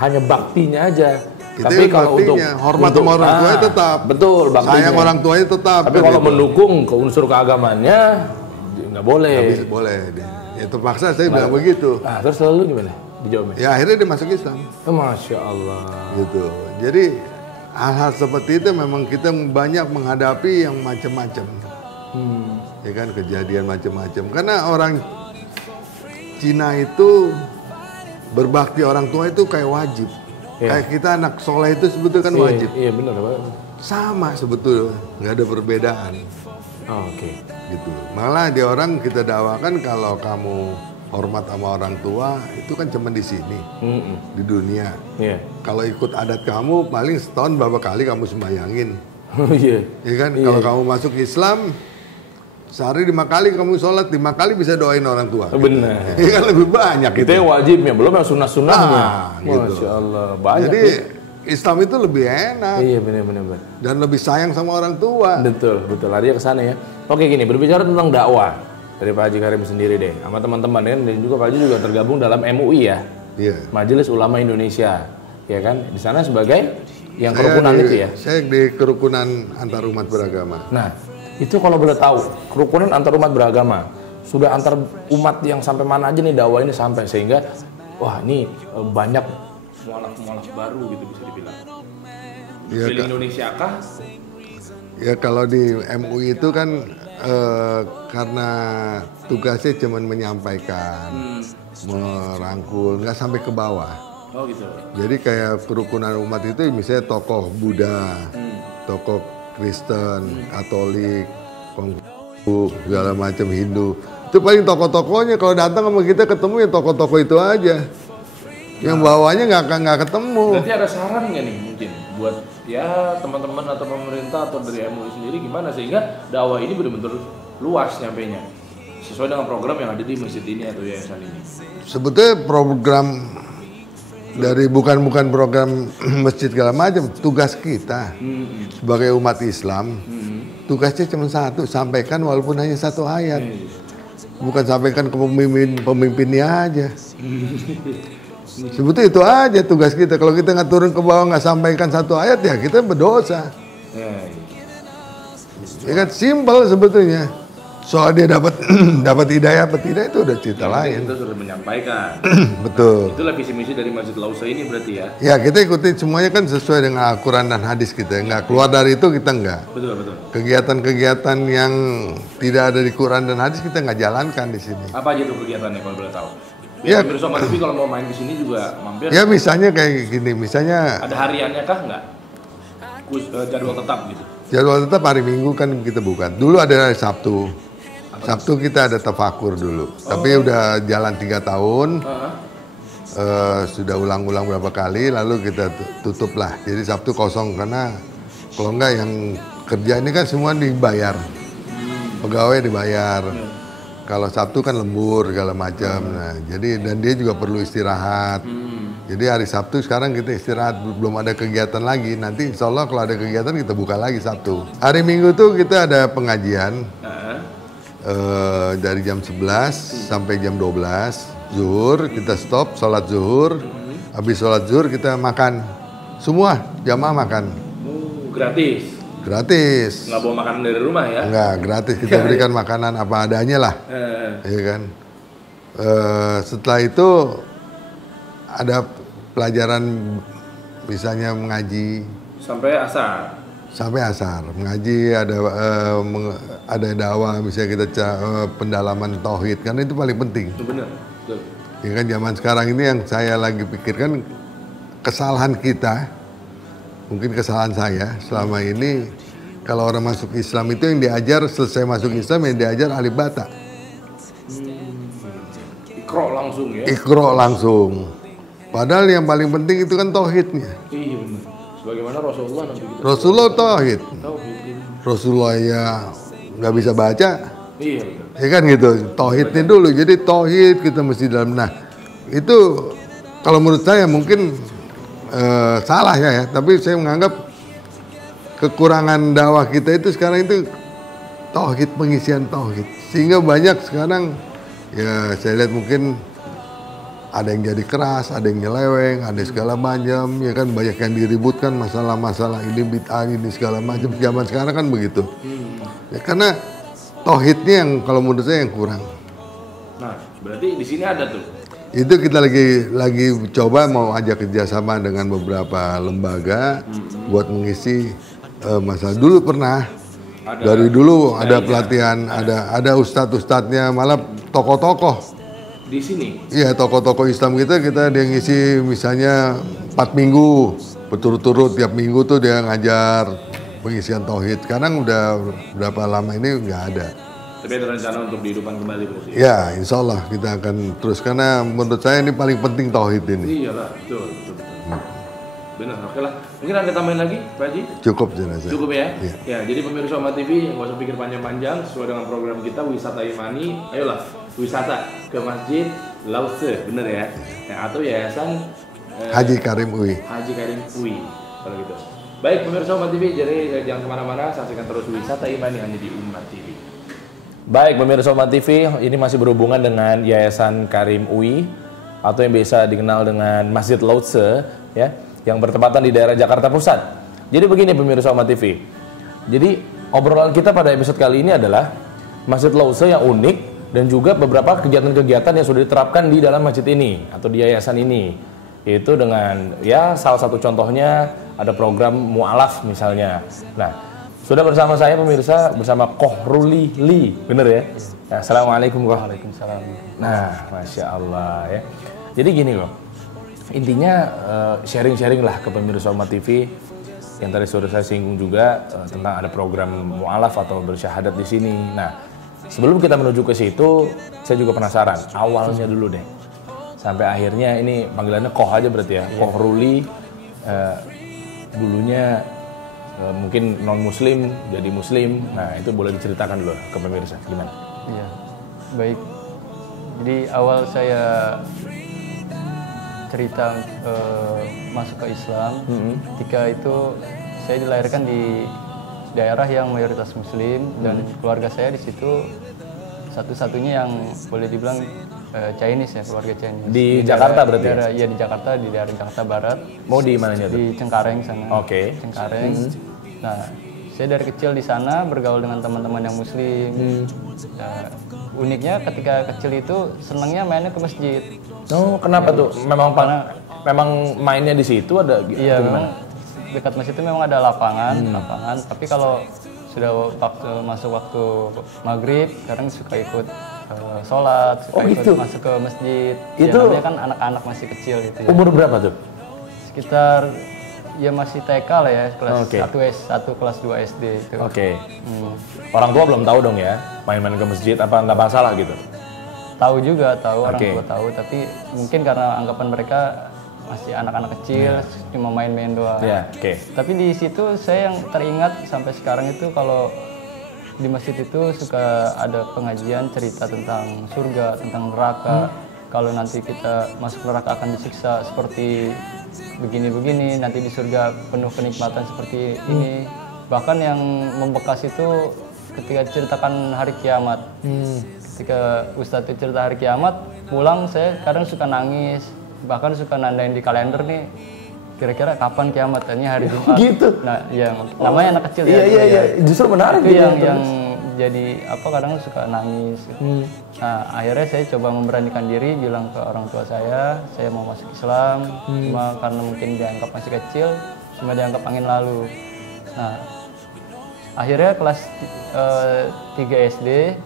hanya baktinya aja. Tapi kalau untuk hormat sama orang tuanya tetap. Betul, baktinya. Sayang orang tuanya tetap. Tapi kalau mendukung ke unsur keagamannya nggak boleh. Nggak boleh. Ya terpaksa saya bilang begitu. Terus lalu gimana dijawabnya? Ya akhirnya dia masuk Islam. Masya Allah. Gitu. Jadi hal-hal seperti itu memang kita banyak menghadapi yang macam-macam. Ya kan kejadian macam-macam. Karena orang Cina itu berbakti orang tua itu kayak wajib. Kayak kita anak soleh itu sebetulnya kan wajib. Iya benar Pak. Sama sebetulnya, nggak ada perbedaan. Oke. Gitu. Malah dia orang kita dakwakan kalau kamu hormat sama orang tua itu kan cuma di sini, di dunia. Iya. Kalau ikut adat kamu paling setahun berapa kali kamu sembayangin. Iya. Ya kan? Kalau kamu masuk Islam sehari 5 kali kamu sholat, 5 kali bisa doain orang tua. Benar. Iya kan lebih banyak itu yang wajibnya, belum yang sunnah-sunnahnya. Gitu. Masya Allah, banyak. Jadi Islam itu lebih enak. Iya benar. Dan lebih sayang sama orang tua. Betul. Larinya ke sana ya. Oke gini, berbicara tentang dakwah dari Pak Haji Karim sendiri deh, sama teman-teman kan, dan juga Pak Haji juga tergabung dalam MUI ya. Iya. Majelis Ulama Indonesia, ya kan? Di sana sebagai yang kerukunan itu ya. Saya di kerukunan antar umat beragama. Nah, itu kalau boleh tahu, kerukunan antar umat beragama, sudah antar umat yang sampai mana aja nih dakwah ini sampai sehingga wah ini banyak mualaf-mualaf baru gitu bisa dibilang. Ya, Di Indonesia kah? Ya kalau di MUI itu kan karena tugasnya cuma menyampaikan, merangkul, nggak sampai ke bawah. Oh gitu. Jadi kayak kerukunan umat itu misalnya tokoh Buddha, tokoh Kristen, Katolik, Konghucu, segala macam Hindu. Itu paling tokoh-tokohnya kalau datang sama kita ketemu ya tokoh-tokoh itu aja. Yang bawahnya nggak ketemu. Berarti ada saran nggak nih mungkin buat ya teman-teman atau pemerintah atau dari MUI sendiri gimana sehingga dakwah ini benar-benar luas nyampainya sesuai dengan program yang ada di masjid ini atau yayasan ini? Sebetulnya program Dari bukan program masjid segala macam, tugas kita sebagai umat Islam, tugasnya cuma satu, sampaikan walaupun hanya satu ayat. Bukan sampaikan ke pemimpinnya aja. Sebetulnya itu aja tugas kita. Kalau kita nggak turun ke bawah nggak sampaikan satu ayat ya kita berdosa. Ya kan simpel sebetulnya. Soal dia dapat hidayah apa tidak itu udah cerita lain. Kita sudah menyampaikan. Betul. Itulah visi misi dari Masjid Lausa ini berarti ya. Ya kita ikuti semuanya kan sesuai dengan Al-Quran dan hadis kita. Nggak keluar dari itu kita nggak. Betul. Kegiatan-kegiatan yang tidak ada di Quran dan hadis kita nggak jalankan di sini. Apa aja tuh kegiatannya kalau boleh tahu? Ya. Pemirsa Somat TV kalau mau main di sini juga mampir. Ya misalnya kayak gini, misalnya Ada hariannya kah nggak? Jadwal tetap gitu. jadwal tetap hari Minggu kan kita buka. Dulu ada hari Sabtu. Sabtu kita ada tafakur dulu. Tapi udah jalan 3 tahun. Sudah ulang-ulang berapa kali, lalu kita tutup lah. Jadi Sabtu kosong karena kalau enggak yang kerja ini kan semua dibayar. Pegawai dibayar. Kalau Sabtu kan lembur segala macam. Nah, jadi dan dia juga perlu istirahat. Jadi hari Sabtu sekarang kita istirahat, belum ada kegiatan lagi. Nanti insya Allah kalau ada kegiatan kita buka lagi Sabtu. Hari Minggu tuh kita ada pengajian dari jam 11 sampai jam 12 zuhur, kita stop sholat zuhur. Habis sholat zuhur kita makan. Semua jamaah makan. Gratis. Gratis. Nggak bawa makanan dari rumah ya? Enggak, gratis. Kita berikan makanan apa adanya lah. Iya kan. Setelah itu ada pelajaran misalnya mengaji sampai asar. Sampai asar. Mengaji ada dakwah misalnya kita pendalaman tauhid karena itu paling penting. Itu benar. Betul. Ya kan zaman sekarang ini yang saya lagi pikirkan kesalahan kita. Mungkin kesalahan saya selama ini kalau orang masuk Islam itu yang diajar selesai masuk Islam yang diajar alif bata. Ikro langsung ya. Ikro langsung. Padahal yang paling penting itu kan tauhidnya. Iya benar. Sebagaimana Rasulullah nanti gitu. Rasulullah tauhid. Tauhid. Rasulullah ya nggak bisa baca. Iya benar. Ya kan gitu. Tauhidnya dulu. Jadi tauhid kita mesti dalam. Nah itu kalau menurut saya mungkin salah ya, tapi saya menganggap kekurangan dakwah kita itu sekarang itu tauhid, pengisian tauhid, sehingga banyak sekarang ya saya lihat mungkin ada yang jadi keras, ada yang nyeleweng, ada segala macam, ya kan banyak yang diributkan masalah-masalah ini bid'ah ini segala macam zaman sekarang kan begitu, ya karena tauhidnya yang kalau menurut saya yang kurang. Nah berarti di sini ada tuh. Itu kita lagi coba mau ajak kerjasama dengan beberapa lembaga buat mengisi masalah. Dulu pernah dari dulu ada pelatihan, ada ustadz-ustadznya, malah tokoh-tokoh di sini. Iya, tokoh-tokoh Islam kita dia ngisi misalnya 4 minggu berturut-turut, tiap minggu tuh dia ngajar pengisian tauhid. Sekarang udah berapa lama ini nggak ada. Tapi ada rencana untuk dihidupkan kembali berarti? Ya, insya Allah kita akan terus karena menurut saya ini paling penting tauhid ini. Iyalah, betul. Benar, oke lah. Mungkin ada tambahan lagi, Pak Haji? Cukup jenazah. Cukup ya? Iya. Ya, jadi pemirsa Somat TV, nggak usah pikir panjang-panjang, sesuai dengan program kita Wisata Imani. Ayolah, wisata ke Masjid Lausa, bener ya? Atau Yayasan Haji Karim UI. Haji Karim UI, kalau gitu. Baik pemirsa Somat TV, jadi jangan kemana-mana, saksikan terus Wisata Imani hanya di Umat TV. Baik pemirsa Somat TV, ini masih berhubungan dengan Yayasan Karim UI atau yang biasa dikenal dengan Masjid Lausa, ya, yang bertempatan di daerah Jakarta Pusat. Jadi begini pemirsa Somat TV. Jadi obrolan kita pada episode kali ini adalah Masjid Lausa yang unik dan juga beberapa kegiatan-kegiatan yang sudah diterapkan di dalam masjid ini atau di yayasan ini. Yaitu dengan ya salah satu contohnya ada program mu'alaf misalnya. Nah, sudah bersama saya pemirsa bersama Koh Ruli Li, bener ya? Nah, assalamualaikum Koh. Waalaikumsalam. Nah, masya Allah ya. Jadi gini loh, intinya sharing-sharing lah ke pemirsa Umat TV yang tadi sudah saya singgung juga tentang ada program mu'alaf atau bersyahadat di sini. Nah, sebelum kita menuju ke situ, saya juga penasaran awalnya dulu deh, sampai akhirnya ini panggilannya Koh aja berarti ya, Koh Ruli. Dulunya mungkin non muslim jadi muslim. Nah itu boleh diceritakan dulu ke pemirsa gimana? Iya, baik. Jadi awal saya cerita masuk ke Islam. Ketika itu saya dilahirkan di daerah yang mayoritas Muslim dan keluarga saya di situ satu-satunya yang boleh dibilang Chinese ya, keluarga Chinese. Di Jakarta berarti? Iya di Jakarta, di daerah Jakarta Barat. Mau di mananya tuh? Di Cengkareng sana. Oke. Cengkareng. Nah, saya dari kecil di sana bergaul dengan teman-teman yang Muslim. Nah, uniknya ketika kecil itu senangnya mainnya ke masjid. Oh, kenapa tuh? Memang mainnya di situ ada gitu? Iya, memang dekat masjid itu memang ada lapangan. Tapi kalau sudah masuk waktu maghrib, kadang suka ikut sholat, suka ikut masuk ke masjid. Itu ya, namanya kan anak-anak masih kecil gitu ya. Umur berapa tuh? Sekitar ya masih TK lah ya, kelas 1 kelas 2 SD itu. Oke. Orang tua belum tahu dong ya, main-main ke masjid apa nggak masalah gitu? Tahu juga, tahu orang tua tahu, tapi mungkin karena anggapan mereka masih anak-anak kecil, cuma main-main doang. Tapi di situ saya yang teringat sampai sekarang itu kalau di masjid itu suka ada pengajian cerita tentang surga, tentang neraka. Kalau nanti kita masuk neraka akan disiksa seperti begini-begini, nanti di surga penuh kenikmatan seperti ini. Bahkan yang membekas itu ketika diceritakan hari kiamat. Ketika Ustadz itu cerita hari kiamat, pulang saya kadang suka nangis. Bahkan suka nandain di kalender nih, kira-kira kapan kiamatnya hari Jumat. Gitu. Nah, yang namanya anak kecil Iya. Justru menarik itu gitu. yang jadi apa kadang suka nangis. Nah, akhirnya saya coba memberanikan diri bilang ke orang tua saya mau masuk Islam. Cuma karena mungkin dianggap masih kecil, cuma dianggap angin lalu. Nah, akhirnya kelas 3 SD,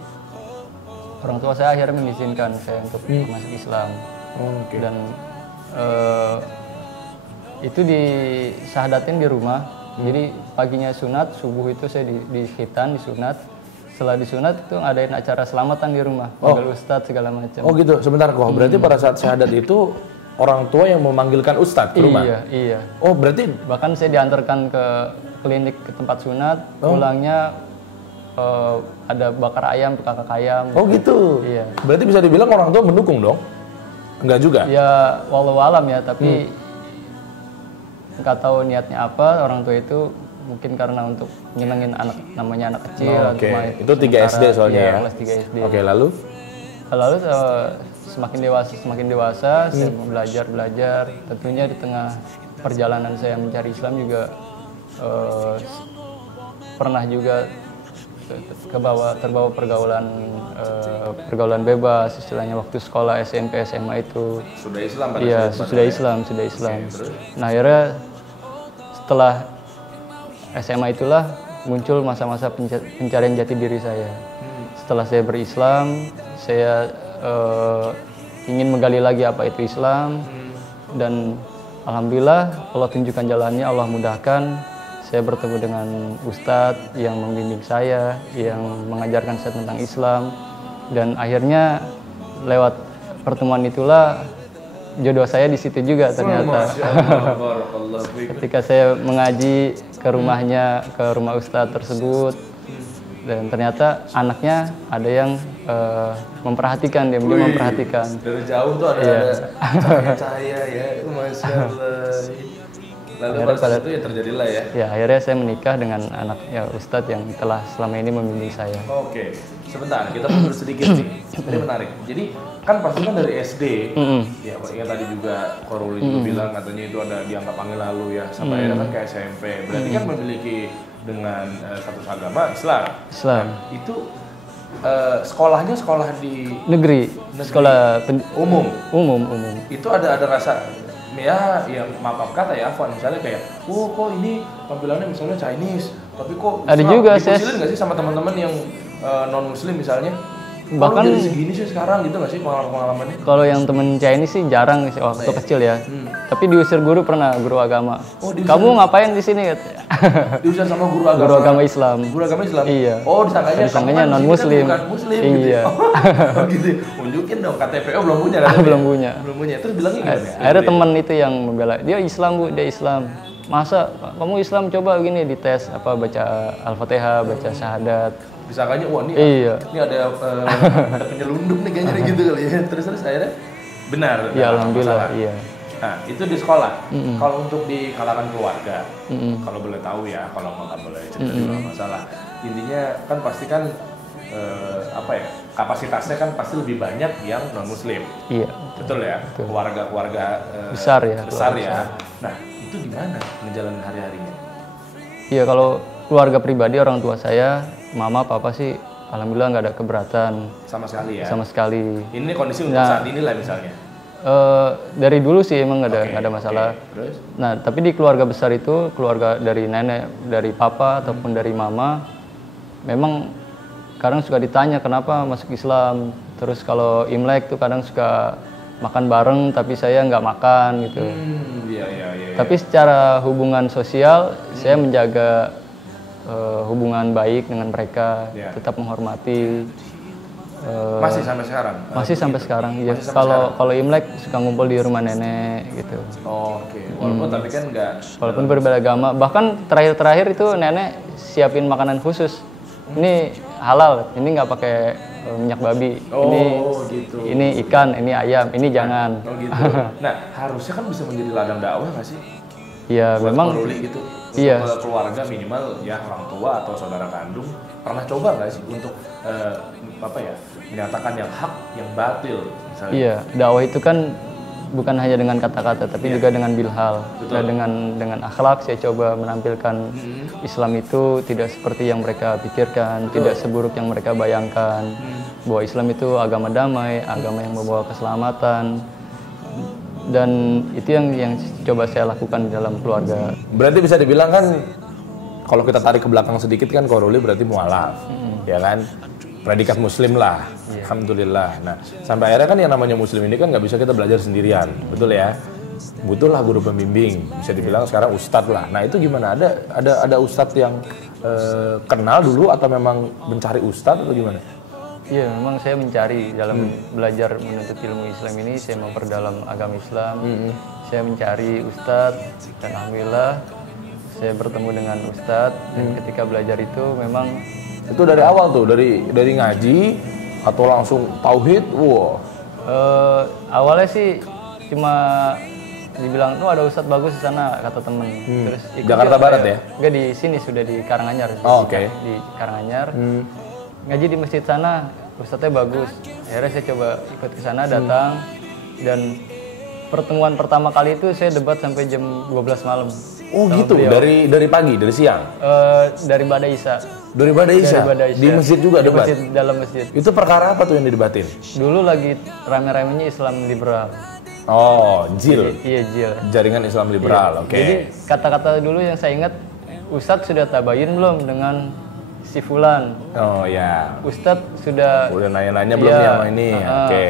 orang tua saya akhirnya mengizinkan saya untuk masuk Islam. Dan itu disahadatin di rumah. Jadi paginya sunat, subuh itu saya di khitan, disunat. Setelah disunat itu ngadain acara selamatan di rumah, panggil ustadz segala macam. Oh gitu, sebentar kok. Berarti pada saat syahadat itu orang tua yang memanggilkan ustadz ke rumah? Iya. Oh berarti? Bahkan saya diantarkan ke klinik ke tempat sunat, pulangnya ada bakar ayam, kakak ayam. Oh gitu? Iya. Berarti bisa dibilang orang tua mendukung dong? Enggak juga? Ya walau alam ya, tapi nggak tahu niatnya apa orang tua itu, mungkin karena untuk nyenengin anak, namanya anak kecil. Itu 3 SD soalnya ya? Kelas 3 SD. Oke, lalu semakin dewasa saya belajar. Tentunya di tengah perjalanan saya mencari Islam juga pernah juga terbawa pergaulan bebas, istilahnya waktu sekolah SMP SMA itu. Sudah Islam pada sudah Islam. Nah, akhirnya setelah SMA itulah muncul masa-masa pencarian jati diri saya. Setelah saya berislam, saya ingin menggali lagi apa itu Islam, dan alhamdulillah Allah tunjukkan jalannya, Allah mudahkan. Saya bertemu dengan ustadz yang membimbing saya, yang mengajarkan saya tentang Islam, dan akhirnya lewat pertemuan itulah jodoh saya di situ juga ternyata. Ketika saya mengaji ke rumahnya, ke rumah ustadz tersebut, dan ternyata anaknya ada yang memperhatikan, dia memperhatikan. Dari jauh tuh ada cahaya ya, Masya Allah. Lalu pada itu ya terjadilah ya? Ya, akhirnya saya menikah dengan anaknya Ustadz yang telah selama ini membimbing saya. Oke, sebentar, kita mundur sedikit nih. Ini menarik. Jadi kan pasti kan dari SD, ya tadi juga Korul juga bilang katanya itu ada dianggap angin lalu ya, sampai akhirnya kan ke SMP. Berarti kan memiliki dengan status agama Islam. Nah, itu sekolahnya sekolah di negeri. Sekolah umum. Itu ada rasa ya maaf kata ya Afwan, misalnya kayak kok ini tampilannya misalnya Chinese, tapi kok ada juga saya nggak sih sama teman-teman yang non muslim misalnya, bahkan jadi segini sih sekarang gitu nggak sih pengalamannya? Kalau yang temen Chinese sih jarang sih waktu kecil ya. Tapi diusir guru pernah, guru agama. Kamu ngapain di sini? Diusir sama guru agama. Guru agama Islam. Guru agama Islam. Iya. Oh, disangkanya non muslim. Bukan muslim. Iya. Gitu. Unjukin dong KTP belum punya kan? Belum punya. Terus bilangnya gimana? Akhirnya teman itu yang membela. Dia Islam Bu, dia Islam. Masa kamu Islam, coba gini dites baca Al-Fatihah, baca syahadat. Disangkanya wah ini ada penyelundup nih kayaknya gitu kali ya. Terus akhirnya benar. Ya alhamdulillah, iya. Nah, itu di sekolah. Kalau untuk di kalangan keluarga, kalau boleh tahu ya, kalau nggak boleh cerita juga nggak masalah. Intinya kan pasti kan apa ya, kapasitasnya kan pasti lebih banyak yang non Muslim. Iya. Betul ya. Keluarga Besar ya. Besar ya. Nah, itu gimana menjalani hari-harinya? Iya, kalau keluarga pribadi orang tua saya, mama, papa sih alhamdulillah nggak ada keberatan Sama sekali ya. sama sekali. Ini kondisi untuk saat ini lah misalnya. Dari dulu sih emang nggak ada masalah. Terus? Nah, tapi di keluarga besar itu, keluarga dari nenek, dari papa ataupun dari mama, memang kadang suka ditanya kenapa masuk Islam. Terus kalau Imlek tuh kadang suka makan bareng, tapi saya nggak makan gitu. Iya. Tapi secara hubungan sosial, saya menjaga hubungan baik dengan mereka, tetap menghormati. Masih sampai sekarang? Masih sampai sekarang, ya. Kalau Imlek suka ngumpul di rumah nenek gitu. Oke. Walaupun tapi kan nggak. Walaupun berbeda agama, bahkan terakhir itu nenek siapin makanan khusus. Ini halal, ini nggak pakai minyak babi. Gitu. Ini ikan, ini ayam, ini jangan. Gitu. Nah, harusnya kan bisa menjadi ladang dakwah nggak sih? Iya, memang. Koruli gitu. Iya. Untuk keluarga minimal ya orang tua atau saudara kandung pernah coba nggak sih untuk menyatakan yang hak, yang batil misalnya? Iya, dakwah itu kan bukan hanya dengan kata-kata, tapi juga dengan bilhal. Dan dengan akhlak saya coba menampilkan Islam itu tidak seperti yang mereka pikirkan, tidak seburuk yang mereka bayangkan. Bahwa Islam itu agama damai, agama yang membawa keselamatan. Dan itu yang coba saya lakukan di dalam keluarga. Berarti bisa dibilang kan, kalau kita tarik ke belakang sedikit kan Koruli berarti mualaf, ya kan? Predikat muslim lah, alhamdulillah. Nah, sampai akhirnya kan yang namanya muslim ini kan nggak bisa kita belajar sendirian, betul ya? Butuhlah guru pembimbing, bisa dibilang sekarang ustadz lah. Nah itu gimana? Ada ustadz yang kenal dulu atau memang mencari ustadz atau gimana? Iya, memang saya mencari dalam belajar menuntut ilmu Islam ini, saya memperdalam agama Islam. Saya mencari ustadz dan alhamdulillah saya bertemu dengan ustadz. Dan ketika belajar itu memang itu dari awal tuh, dari ngaji atau langsung tauhid? Wow. Awalnya sih cuma dibilang tuh ada ustadz bagus di sana kata temen. Terus Jakarta Barat ya? Enggak, di sini sudah di Karanganyar. Oke. Di Karanganyar. Ngaji di masjid sana, ustadznya bagus. Akhirnya saya coba ikut ke sana, datang, dan pertemuan pertama kali itu saya debat sampai jam 12 malam. Oh gitu, dari pagi, dari siang? Dari Bada Isya. Dari Bada Isya? Di masjid juga debat? Masjid, dalam masjid. Itu perkara apa tuh yang didebatin? Dulu lagi rame-ramenya Islam liberal. Oh, JIL? Iya, JIL. Jaringan Islam Liberal, oke. Jadi kata-kata dulu yang saya ingat, Ustadz sudah tabayun belum dengan si Fulan? Oh ya. Ustadz sudah nanya-nanya belum ya sama ini? Oke.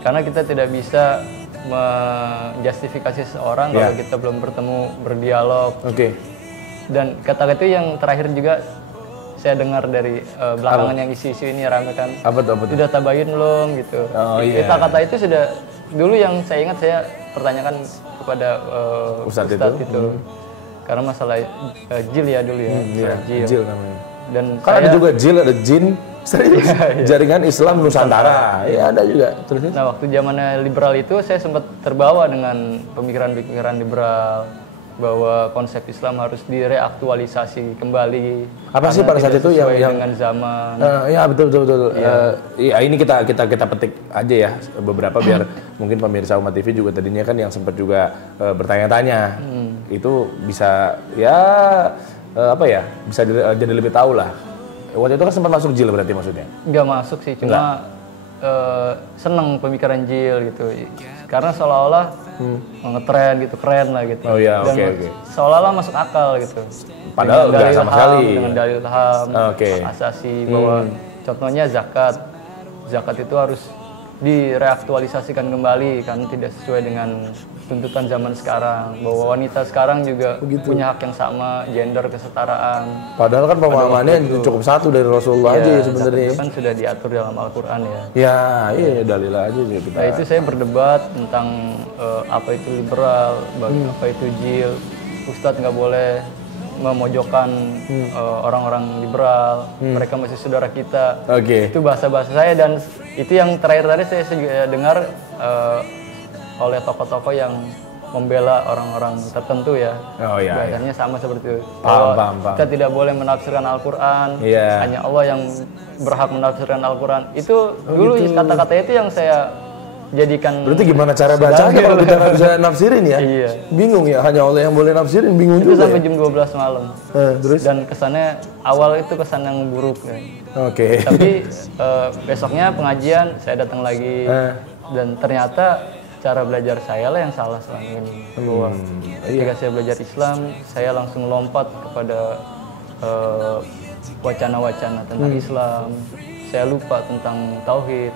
Karena kita tidak bisa menjustifikasi seseorang kalau kita belum bertemu, berdialog. Oke. Dan kata-kata itu yang terakhir juga saya dengar dari belakangan yang isu-isu ini rame kan. Apa tuh? Sudah tabayun belum gitu. Oh iya. Kata-kata itu sudah dulu yang saya ingat saya pertanyakan kepada Ustadz itu. Karena masalah JIL ya dulu ya. JIL namanya. Dan kan ada juga JIL, ada JIN. Jaringan Islam Nusantara. Ya ada juga. Terus? Nah, waktu zamannya liberal itu saya sempat terbawa dengan pemikiran-pemikiran liberal bahwa konsep Islam harus direaktualisasi kembali. Apa sih pada saat itu yang dengan zaman? Ya betul. Ya ini kita petik aja ya beberapa biar mungkin pemirsa Umat TV juga tadinya kan yang sempat juga bertanya-tanya. Itu bisa bisa jadi lebih tahu lah. Waktu itu kan sempat masuk JIL berarti maksudnya? Nggak masuk sih, cuma seneng pemikiran JIL gitu. Karena seolah-olah ngetren gitu, keren lah gitu. Oh iya, oke. Seolah-olah masuk akal gitu. Padahal nggak sama sekali. Dengan dalil HAM, asasi bahwa contohnya zakat. Zakat itu harus direaktualisasikan kembali karena tidak sesuai dengan tuntutan zaman sekarang, bahwa wanita sekarang juga punya hak yang sama, gender kesetaraan. Padahal kan pemahamannya cukup satu dari Rasulullah aja sebenarnya. Itu kan sudah diatur dalam Al-Qur'an ya. Iya dalil aja juga kita. Nah, itu saya berdebat tentang apa itu liberal, apa itu JIL. Ustadz nggak boleh memojokkan orang-orang liberal, mereka masih saudara kita. Itu bahasa-bahasa saya, dan itu yang terakhir tadi saya juga dengar oleh tokoh-tokoh yang membela orang-orang tertentu ya. Oh, iya, Bahasanya sama seperti itu. Paham, Bahwa paham. kita tidak boleh menafsirkan Al-Quran. Iya. Hanya Allah yang berhak menafsirkan Al-Quran. Itu dulu kata-kata itu yang saya jadikan. Berarti gimana cara bacanya kalau kita nggak bisa nafsirin ya? Iya. Bingung ya, hanya Allah yang boleh nafsirin, bingung Itu juga sampai ya? jam 12 malam. Terus? Dan kesannya awal itu kesan yang buruk ya. Oke. Tapi besoknya pengajian saya datang lagi dan ternyata cara belajar saya lah yang salah selama ini. Bahwa ketika saya belajar Islam, saya langsung lompat kepada wacana-wacana tentang Islam. Saya lupa tentang tauhid.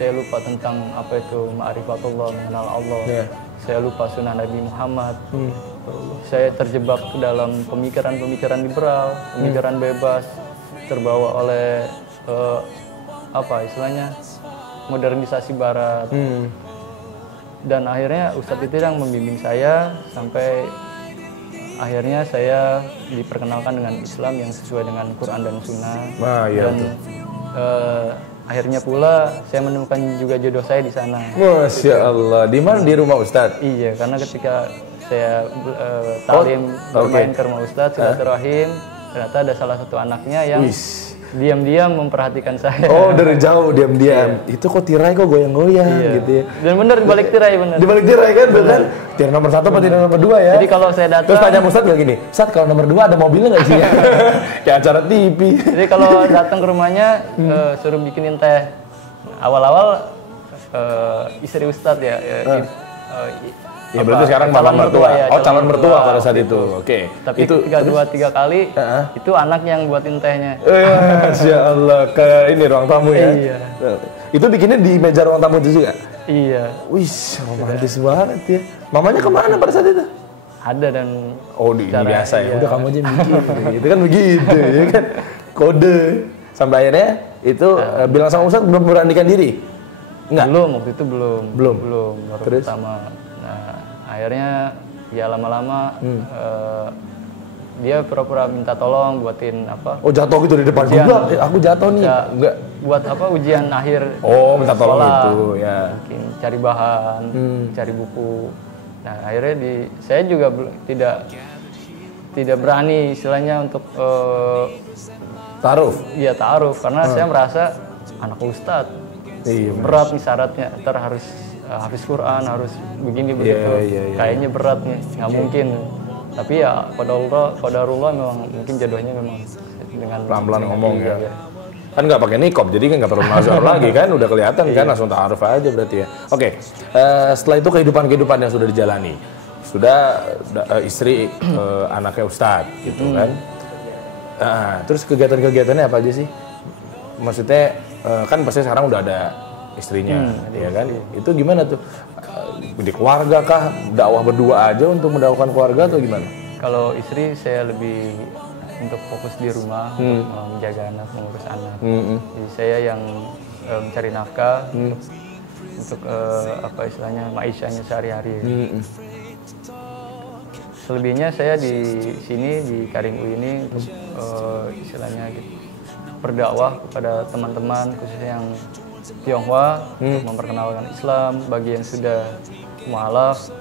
Saya lupa tentang apa itu ma'rifatullah, mengenal Allah. Saya lupa sunnah Nabi Muhammad. Saya terjebak ke dalam pemikiran-pemikiran liberal, pemikiran bebas, terbawa oleh apa istilahnya modernisasi Barat. Dan akhirnya Ustadz itu yang membimbing saya sampai akhirnya saya diperkenalkan dengan Islam yang sesuai dengan Quran dan Sunnah. Dan akhirnya pula saya menemukan juga jodoh saya di sana. Masya Allah. Di mana? Di rumah Ustadz? Iya, karena ketika saya talim bermain ke rumah Ustadz, silaturahim, ternyata ada salah satu anaknya yang diam-diam memperhatikan saya. Oh, dari jauh diam-diam. Itu kok tirai kok goyang-goyang gitu ya. Dan bener dibalik tirai bener. Dibalik tirai kan bener. Tirai nomor 1 atau tirai nomor 2 ya. Jadi kalau saya datang, terus tanya Ustadz bilang gini, Ustadz kalau nomor 2 ada mobilnya nggak sih ya? Kayak acara TV. Jadi kalau datang ke rumahnya suruh bikinin teh. Awal-awal istri Ustadz ya. Ya berarti sekarang calon mertua. Ya, oh, calon mertua pada saat itu. Oke. Tapi itu 2-3 kali itu anak yang buatin tehnya. Masya Allah, ke ini ruang tamu ya. Iya. Itu bikinnya di meja ruang tamu itu juga? Iya. Wih, romantis banget ya. Mamanya kemana pada saat itu? Ada dan ini biasa ya. Udah kamu aja bikin. Gitu kan begitu ya kan. Kode. Sampai akhirnya itu bilang sama Ustadz belum beranikan diri? Enggak? Belum, waktu itu belum. Baru Terus? pertama. Akhirnya ya lama-lama dia pura-pura minta tolong buatin apa? Oh, jatuh gitu di depan gua. Aku jatuh nih. Enggak. Buat apa ujian akhir? Oh, minta tolong sekolah. itu ya. Mungkin cari bahan, cari buku. Nah, akhirnya saya juga tidak berani istilahnya untuk taruh. Iya, taruh karena saya merasa anak ustadz. Iya, berat nih syaratnya, ntar harus hafiz Quran, harus begini begitu. Kayaknya berat nih, nggak mungkin. Tapi ya qadarullah memang mungkin jodohnya memang dengan pelan-pelan ngomong ya. Kan nggak pakai niqab, jadi kan nggak perlu nazar lagi kan, udah kelihatan kan, langsung ta'aruf aja berarti ya. Oke, setelah itu kehidupan yang sudah dijalani, sudah istri anaknya Ustadz gitu kan. Terus kegiatan-kegiatannya apa aja sih? Maksudnya kan pasti sekarang udah ada istrinya, ya kan? Itu gimana tuh? Di keluarga kah? Dakwah berdua aja untuk mendakwakan keluarga atau gimana? Kalau istri saya lebih untuk fokus di rumah, untuk menjaga anak, mengurus anak. Jadi saya yang mencari nafkah untuk apa istilahnya ma'isyahnya sehari-hari. Selebihnya saya di sini di Karim UI ini untuk istilahnya gitu, berdakwah kepada teman-teman khususnya yang Tionghoa untuk memperkenalkan Islam bagi yang sudah mualaf.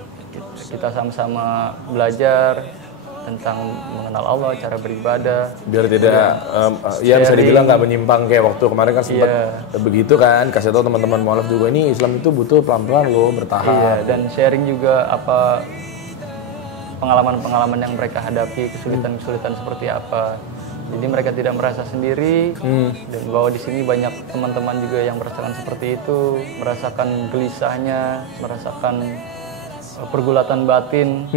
Kita sama-sama belajar tentang mengenal Allah, cara beribadah. Biar tidak ya bisa dibilang nggak menyimpang kayak waktu kemarin kan sempat begitu kan, kasih tahu teman-teman mualaf juga ini Islam itu butuh pelan-pelan loh, bertahap. Iya, dan sharing juga apa pengalaman-pengalaman yang mereka hadapi, kesulitan-kesulitan seperti apa. Jadi mereka tidak merasa sendiri dan bahwa di sini banyak teman-teman juga yang merasakan seperti itu, merasakan gelisahnya, merasakan pergulatan batin,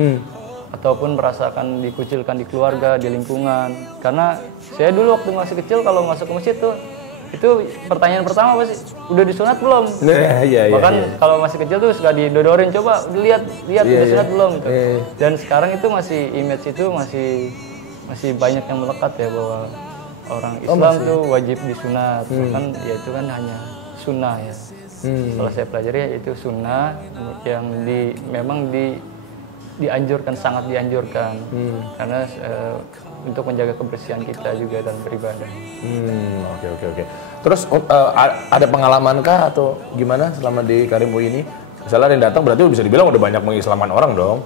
ataupun merasakan dikucilkan di keluarga, di lingkungan. Karena saya dulu waktu masih kecil kalau masuk ke masjid tuh, itu pertanyaan pertama pasti udah disunat belum? Bahkan kalau masih kecil tuh suka didodorin, coba lihat udah sunat belum gitu. Dan sekarang itu masih image itu masih banyak yang melekat ya bahwa orang Islam tuh wajib disunat. Kan ya itu kan hanya sunnah ya. Setelah saya pelajari ya itu sunnah yang memang dianjurkan, sangat dianjurkan karena untuk menjaga kebersihan kita juga dan beribadah. Oke. Terus ada pengalaman kah atau gimana selama di Karim UI ini Misalnya ada yang datang berarti bisa dibilang udah banyak mengislamkan orang dong.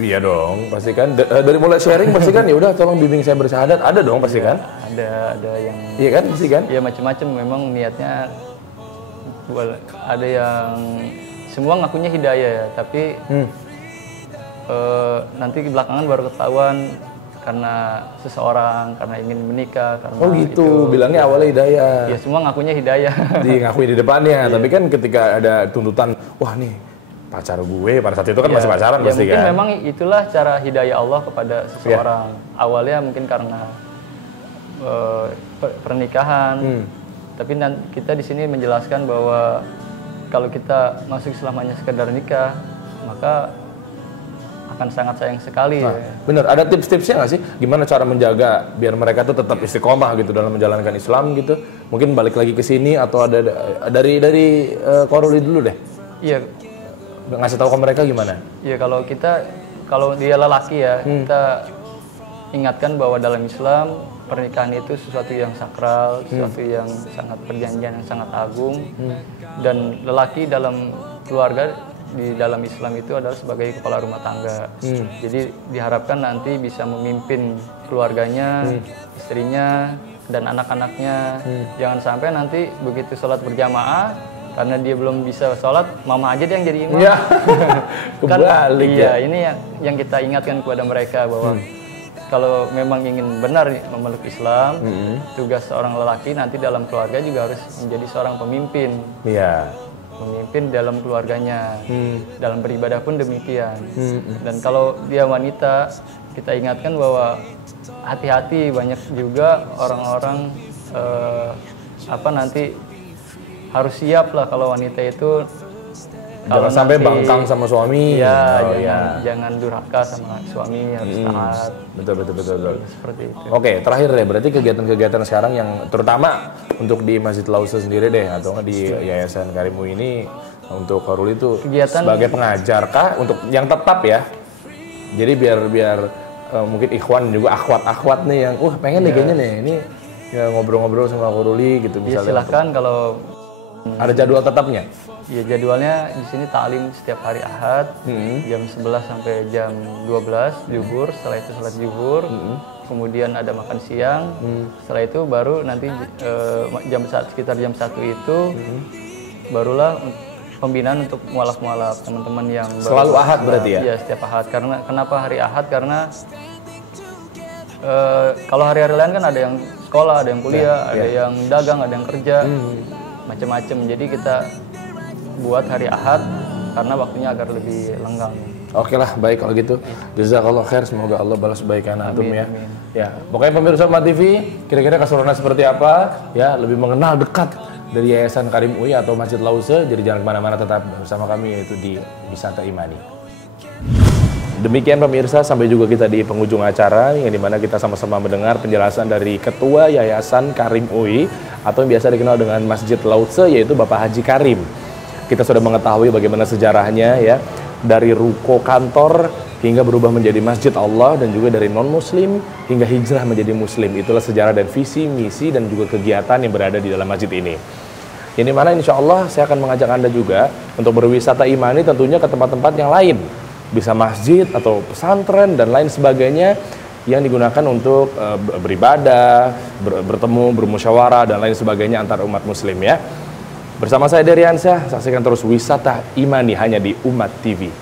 Iya dong, pasti kan dari mulai sharing pasti kan ya udah tolong bimbing saya bersyahadat, ada dong pasti kan? Ada yang Iya kan pasti kan? ya macam-macam, memang niatnya ada yang semua ngakunya hidayah ya, tapi nanti belakangan baru ketahuan karena seseorang, karena ingin menikah, karena Oh gitu, bilangnya awalnya hidayah. ya semua ngakunya hidayah. Ngakui di depannya, tapi kan ketika ada tuntutan, wah nih pacar gue pada saat itu kan masih pacaran ya pasti mungkin kan? memang itulah cara hidayah Allah kepada seseorang. Awalnya mungkin karena pernikahan, tapi kita di sini menjelaskan bahwa kalau kita masuk selamanya sekedar nikah, maka akan sangat sayang sekali. Nah, bener, ada tips-tipsnya nggak sih? Gimana cara menjaga biar mereka tuh tetap istiqomah gitu dalam menjalankan Islam gitu? Mungkin balik lagi ke sini atau ada dari Koruli dulu deh. Iya. Ngasih tahu ke mereka gimana? Iya, kalau dia lelaki ya, kita ingatkan bahwa dalam Islam pernikahan itu sesuatu yang sakral, sesuatu yang sangat perjanjian yang sangat agung, dan lelaki dalam keluarga di dalam Islam itu adalah sebagai kepala rumah tangga. Jadi diharapkan nanti bisa memimpin keluarganya, istrinya, dan anak-anaknya. Jangan sampai nanti begitu sholat berjamaah, karena dia belum bisa sholat, mama aja dia yang jadi imam. Iya. Kan, Kebalik iya, ini yang kita ingatkan kepada mereka bahwa kalau memang ingin benar memeluk Islam, tugas seorang lelaki nanti dalam keluarga juga harus menjadi seorang pemimpin. Iya. Memimpin dalam keluarganya, dalam beribadah pun demikian. Dan kalau dia wanita, kita ingatkan bahwa hati-hati, banyak juga orang-orang nanti harus siap lah kalau wanita itu. Jangan sampai bangkang sama suami. Iya, jangan durhaka sama suami, harus taat. Betul. Seperti itu. Oke, terakhir deh, berarti kegiatan-kegiatan sekarang yang terutama untuk di Masjid Lausa sendiri deh, atau nggak di Yayasan Karim UI ini untuk Koruli itu Kegiatan sebagai pengajar kah untuk yang tetap ya? Jadi biar mungkin ikhwan juga akhwat nih yang pengen nih kayaknya nih ini ya, ngobrol-ngobrol sama Koruli gitu Ya, misalnya. silahkan kalau ada jadwal tetapnya? ya jadwalnya di sini taklim setiap hari Ahad jam 11 sampai jam 12 zuhur, setelah itu salat zuhur, kemudian ada makan siang, setelah itu baru nanti sekitar jam 1 itu barulah pembinaan untuk mualaf-mualaf teman-teman yang selalu Ahad berarti ya? Iya, setiap Ahad. Karena kenapa hari Ahad? Karena kalau hari-hari lain kan ada yang sekolah, ada yang kuliah, ada yang dagang, ada yang kerja, macam-macam. Jadi kita buat hari Ahad karena waktunya agar lebih lenggang. Oke lah, baik kalau gitu. Jazakallah khair, semoga Allah balas kebaikan antum ya. Amin. Ya, pokoknya pemirsa Umat TV, kira-kira keseluruhannya seperti apa? Ya, lebih mengenal dekat dari Yayasan Karim UI atau Masjid Lausa. Jadi jangan kemana-mana, tetap bersama kami yaitu di Wisata Imani. Demikian pemirsa, sampai juga kita di penghujung acara yang dimana kita sama-sama mendengar penjelasan dari Ketua Yayasan Karim UI atau yang biasa dikenal dengan Masjid Lausa, yaitu Bapak Haji Karim. Kita sudah mengetahui bagaimana sejarahnya ya, dari ruko kantor hingga berubah menjadi masjid Allah, dan juga dari non-muslim hingga hijrah menjadi muslim. Itulah sejarah dan visi, misi, dan juga kegiatan yang berada di dalam masjid ini. Yang dimana insya Allah saya akan mengajak Anda juga untuk berwisata imani tentunya ke tempat-tempat yang lain. Bisa masjid atau pesantren dan lain sebagainya yang digunakan untuk beribadah, bertemu, bermusyawarah, dan lain sebagainya antar umat muslim ya. Bersama saya Deriansyah, saksikan terus Wisata Imani hanya di Umat TV.